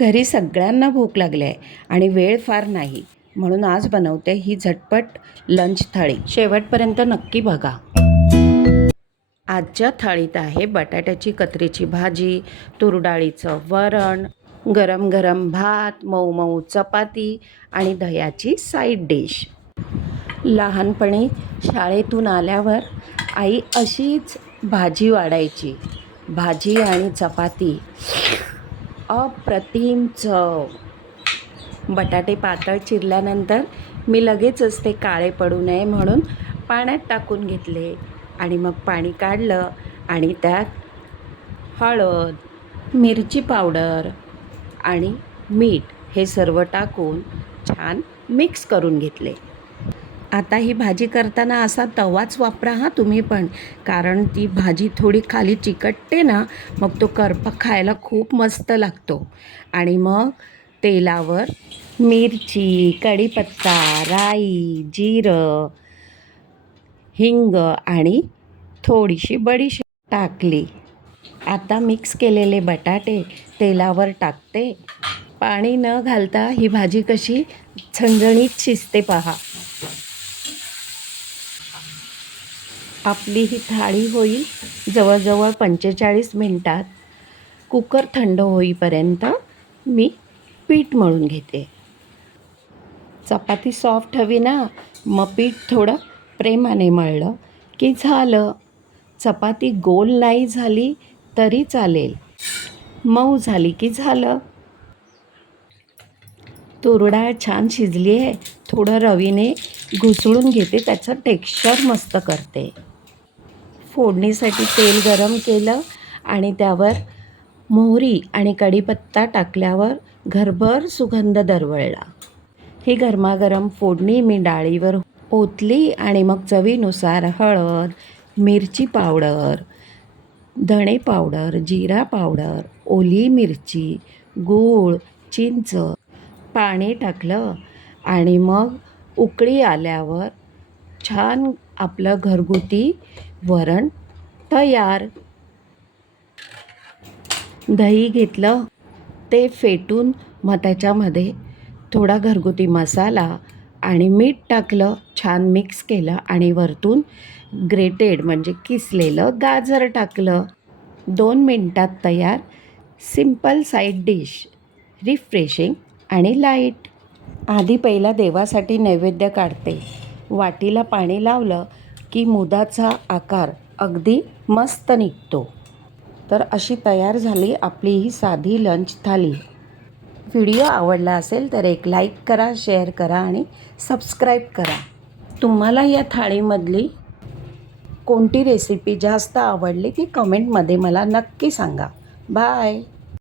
घरी सगळ्यांना भूक लागली आहे आणि वेळ फार नाही, म्हणून आज बनवते ही झटपट लंच थाळी. शेवटपर्यंत नक्की बघा. आजच्या थाळीत आहे बटाट्याची कत्रीची भाजी, तुरडाळीचं वरण, गरम गरम भात, मऊ मऊ चपाती आणि दह्याची साईड डिश. लहानपणी शाळेतून आल्यावर आई अशीच भाजी वाढायची. भाजी आणि चपाती, अप्रतिम चव. बटाटे पातळ चिरल्यानंतर मी लगेचच ते काळे पडू नये म्हणून पाण्यात टाकून घेतले आणि मग पाणी काढलं आणि त्यात हळद, मिरची पावडर आणि मीठ हे सर्व टाकून छान मिक्स करून घेतले. आता ही भाजी करताना असा तवाच वापरा हां तुम्ही पण, कारण ती भाजी थोडी खाली चिकटते ना, मग तो करपा खायला खूप मस्त लागतो. आणि मग तेलावर मिरची, कढीपत्ता, राई, जिरं, हिंग आणि थोडीशी बडीशेप टाकली. आता मिक्स केलेले बटाटे तेलावर टाकते. पाणी न घालता ही भाजी कशी झणझणीत शिजते पहा. आपली ही थाळी होईल जवळजवळ 45 मिनिटात. कुकर थंड होईपर्यंत मी पीठ मळून घेते. चपाती सॉफ्ट हवी ना, मग पीठ थोडं प्रेमाने मळलं की झालं. चपाती गोल नाही झाली तरी चालेल, मऊ झाली की झालं. तुरडाळ छान शिजली आहे. थोडं रवीने घुसळून घेते, त्याचं टेक्स्चर मस्त करते. फोडणीसाठी तेल गरम केलं आणि त्यावर मोहरी आणि कढीपत्ता टाकल्यावर घरभर सुगंध दरवळला. ही गरमागरम फोडणी मी डाळीवर ओतली आणि मग चवीनुसार हळद, मिरची पावडर, धणे पावडर, जिरा पावडर, ओली मिरची, गूळ, चिंच, पाणी टाकलं आणि मग उकळी आल्यावर छान आपलं घरगुती वरण तयार. दही घेतलं, ते फेटून मग त्याच्यामध्ये थोडा घरगुती मसाला आणि मीठ टाकलं, छान मिक्स केलं आणि वरतून ग्रेटेड म्हणजे किसलेलं गाजर टाकलं. 2 मिनिटात तयार. सिंपल साईड डिश, रिफ्रेशिंग आणि लाईट. आधी पहिला देवासाठी नैवेद्य काढते. वाटीला पाणी लावलं की मुदाचा आकार अगदी मस्त निघतो. तर अशी तयार झाली आपली ही साधी लंच थाली. व्हिडिओ आवडला असेल तर एक लाईक करा, शेअर करा आणि सबस्क्राईब करा. तुम्हाला या थाळीमधली कोणती रेसिपी जास्त आवडली ती कमेंटमध्ये मला नक्की सांगा. बाय.